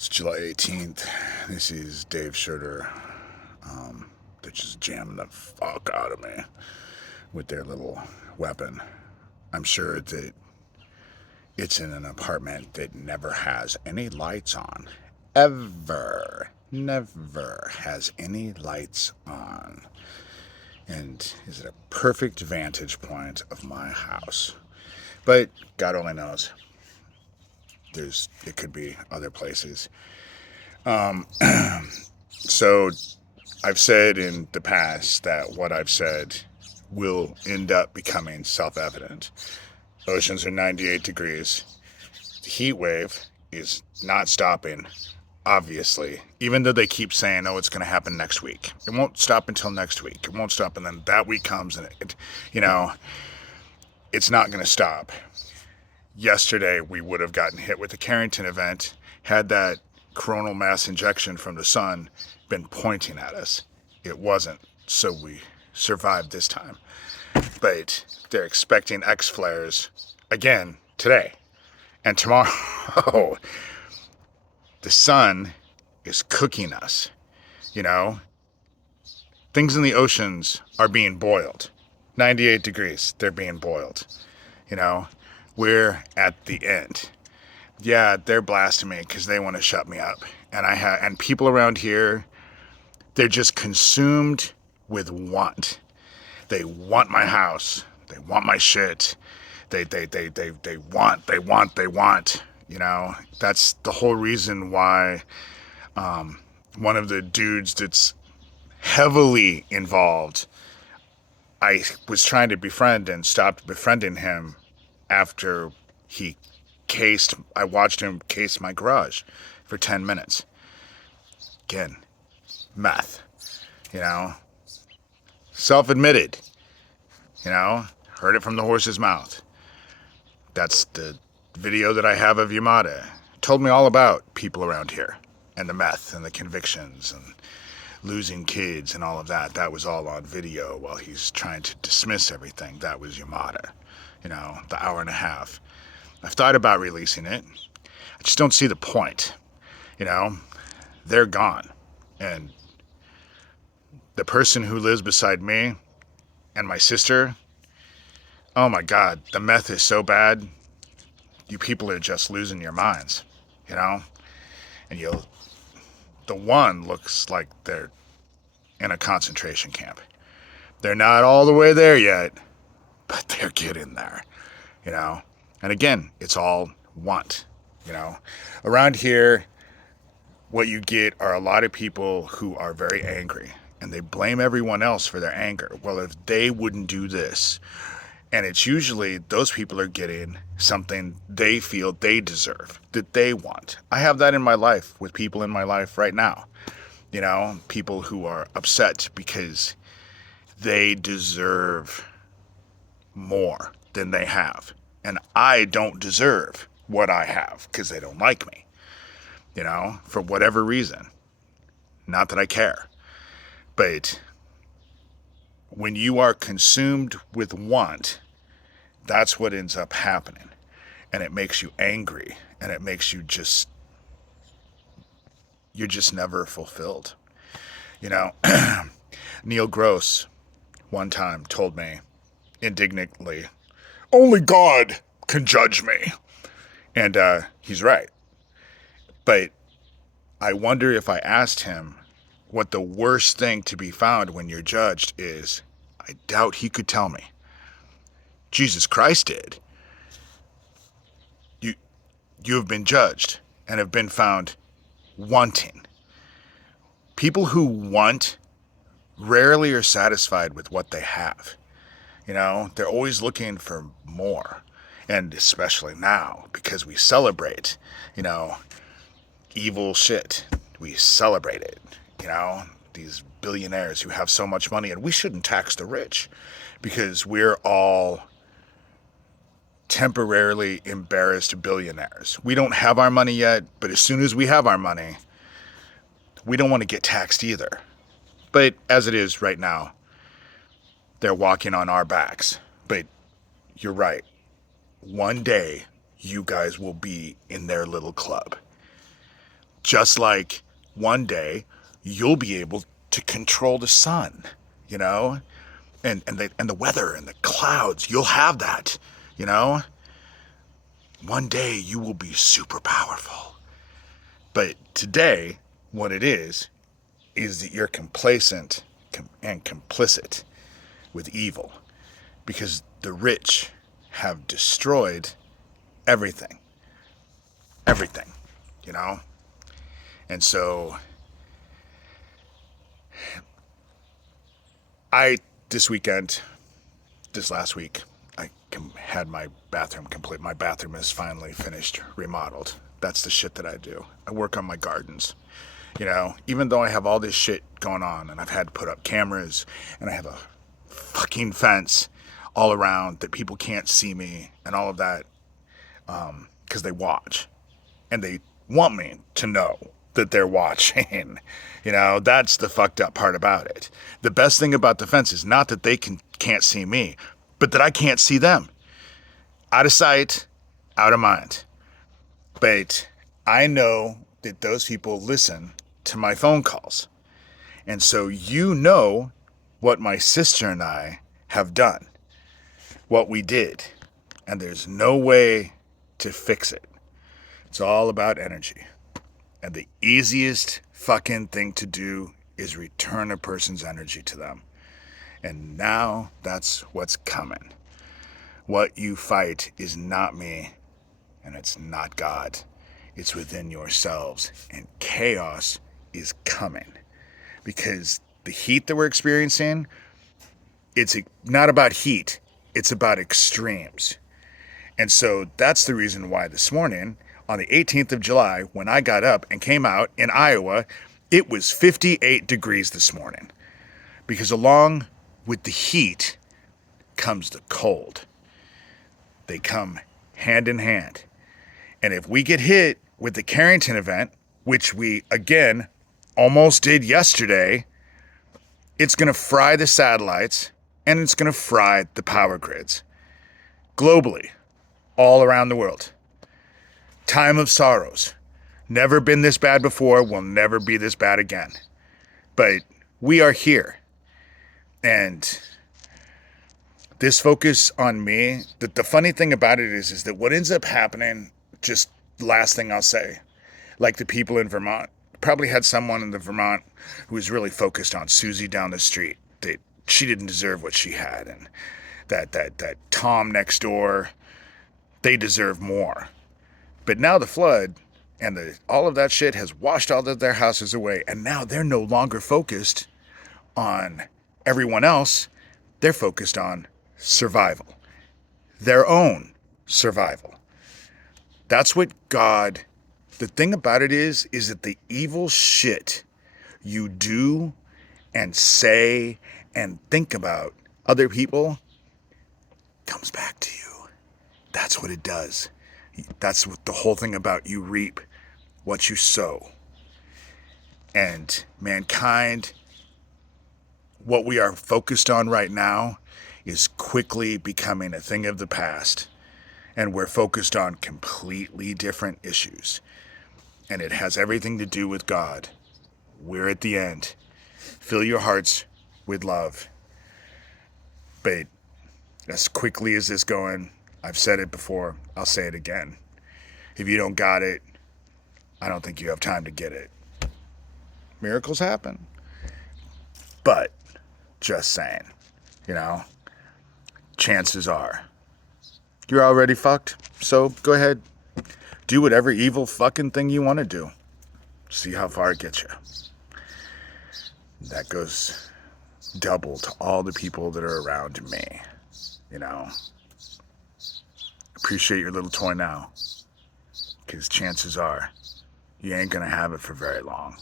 It's July 18th. This is Dave Schroeder. They're just jamming the fuck out of me with their little weapon. I'm sure that it's in an apartment that never has any lights on. Ever. Never has any lights on. And is at a perfect vantage point of my house. But God only knows. It could be other places. So I've said in the past that what I've said will end up becoming self-evident. Oceans are 98 degrees. The heat wave is not stopping, obviously. Even though they keep saying, oh, it's going to happen next week. It won't stop until next week. It won't stop, and then that week comes, and it's not going to stop. Yesterday, we would have gotten hit with the Carrington event had that coronal mass injection from the sun been pointing at us. It wasn't, so we survived this time. But they're expecting X flares again today and tomorrow. The sun is cooking us, you know? Things in the oceans are being boiled. 98 degrees, they're being boiled, you know? We're at the end. Yeah, they're blasting me because they want to shut me up. And people around here, they're just consumed with want. They want my house. They want my shit. They want. You know, that's the whole reason why one of the dudes that's heavily involved, I was trying to befriend and stopped befriending him after I watched him case my garage for 10 minutes. Again, meth, you know, self-admitted, you know, heard it from the horse's mouth. That's the video that I have of Yamada. Told me all about people around here and the meth and the convictions and losing kids and all of that. That was all on video while he's trying to dismiss everything. That was Yamada, you know, the hour and a half. I've thought about releasing it. I just don't see the point, you know. They're gone. And the person who lives beside me and my sister, oh my God, the meth is so bad. You people are just losing your minds, you know? And the one looks like they're in a concentration camp. They're not all the way there yet, but they're getting there, you know? And again, it's all want, you know? Around here, what you get are a lot of people who are very angry and they blame everyone else for their anger. Well, if they wouldn't do this, and it's usually those people are getting something they feel they deserve, that they want. I have that in my life with people in my life right now. You know, people who are upset because they deserve more than they have. And I don't deserve what I have because they don't like me, you know, for whatever reason. Not that I care. But when you are consumed with want, that's what ends up happening. And it makes you angry. And it makes you're just never fulfilled. You know, Neil Gross one time told me indignantly, only God can judge me. And he's right. But I wonder if I asked him what the worst thing to be found when you're judged is, I doubt he could tell me. Jesus Christ did. You have been judged and have been found wanting. People who want rarely are satisfied with what they have. You know, they're always looking for more. And especially now, because we celebrate, you know, evil shit. We celebrate it, you know, these billionaires who have so much money, and we shouldn't tax the rich because we're all temporarily embarrassed billionaires. We don't have our money yet, but as soon as we have our money, we don't want to get taxed either. But as it is right now, they're walking on our backs. But you're right. One day, you guys will be in their little club. Just like one day you'll be able to control the sun, you know, and the weather and the clouds. You'll have that, you know. One day you will be super powerful. But today, what it is that you're complacent and complicit with evil because the rich have destroyed everything. Everything, you know? And so this last week, I had my bathroom complete. My bathroom is finally finished, remodeled. That's the shit that I do. I work on my gardens. You know, even though I have all this shit going on and I've had to put up cameras and I have a fucking fence all around that people can't see me and all of that, because they watch and they want me to know that they're watching. You know, that's the fucked up part about it. The best thing about the fence is not that they can't see me, but that I can't see them. Out of sight, out of mind. But I know that those people listen to my phone calls. And so you know what my sister and I have done, what we did. And there's no way to fix it. It's all about energy. And the easiest fucking thing to do is return a person's energy to them. And now that's what's coming. What you fight is not me, and it's not God. It's within yourselves, and chaos is coming. Because the heat that we're experiencing, it's not about heat, it's about extremes. And so that's the reason why this morning, on the 18th of July, when I got up and came out in Iowa, it was 58 degrees this morning. Because along with the heat comes the cold. They come hand in hand. And if we get hit with the Carrington event, which we, again, almost did yesterday, it's going to fry the satellites and it's going to fry the power grids. Globally, all around the world. Time of sorrows. Never been this bad before, will never be this bad again. But we are here. And this focus on me, the funny thing about it is that what ends up happening, just last thing I'll say, like the people in Vermont, probably had someone in the Vermont who was really focused on Susie down the street, that she didn't deserve what she had, and that Tom next door, they deserve more. But now the flood and all of that shit has washed all of their houses away, and now they're no longer focused on everyone else. They're focused on survival, their own survival. That's what God, the thing about it is that the evil shit you do and say and think about other people comes back to you. That's what it does. That's what the whole thing about you reap what you sow. And mankind, what we are focused on right now is quickly becoming a thing of the past. And we're focused on completely different issues. And it has everything to do with God. We're at the end. Fill your hearts with love. But as quickly as this going, I've said it before, I'll say it again. If you don't got it, I don't think you have time to get it. Miracles happen. But, just saying, you know, chances are you're already fucked. So go ahead, do whatever evil fucking thing you want to do. See how far it gets you. That goes double to all the people that are around me, you know. Appreciate your little toy now, because chances are you ain't gonna have it for very long.